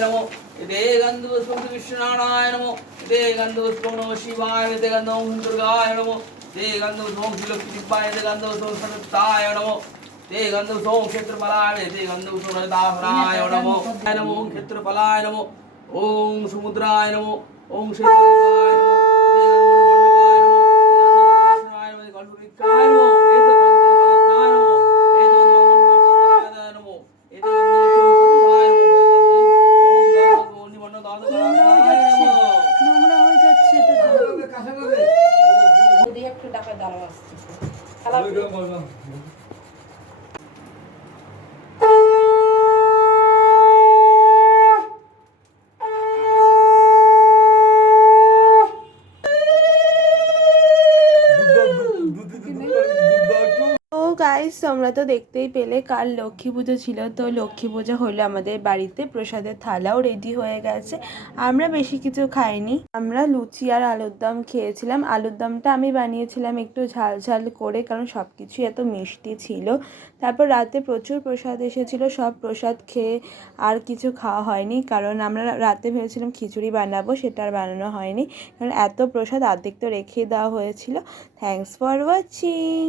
नमो इदे गन्धपुष्पं कृष्णाय नमो इदे गन्धपुष्पं नमः शिवाय इदे गन्धपुष्पं दुर्गाय नमो इदे गन्धपुष्पं श्रीलक्ष्मीदेवाय इदे गन्धपुष्पं सत्ताय नमो इदे गन्धपुष्पं क्षेत्रफलाय इदे गन्धपुष्पं दाहराय नमो नमो क्षेत्रफलाय नमो ओम समुद्राय नमो ओम क्षेत्रफलाय नमो इदे गन्धपुष्पं नमो कल्पवृक्षाय नमो গাইস তোমরা তো দেখতেই পেলে কাল লক্ষ্মী পুজো ছিল, তো লক্ষ্মী পুজো হলো আমাদের বাড়িতে, প্রসাদের থালাও রেডি হয়ে গেছে। আমরা বেশি কিছু খাইনি, আমরা লুচি আর আলুর দম খেয়েছিলাম। আলুর দমটা আমি বানিয়েছিলাম একটু ঝাল ঝাল করে, কারণ সব কিছুই এত মিষ্টি ছিল। তারপর রাতে প্রচুর প্রসাদ এসেছিলো, সব প্রসাদ খেয়ে আর কিছু খাওয়া হয়নি, কারণ আমরা রাতে ভেবেছিলাম খিচুড়ি বানাবো, সেটা আর বানানো হয়নি, কারণ এত প্রসাদ অর্ধেক তো রেখে দেওয়া হয়েছিল। Thanks for watching.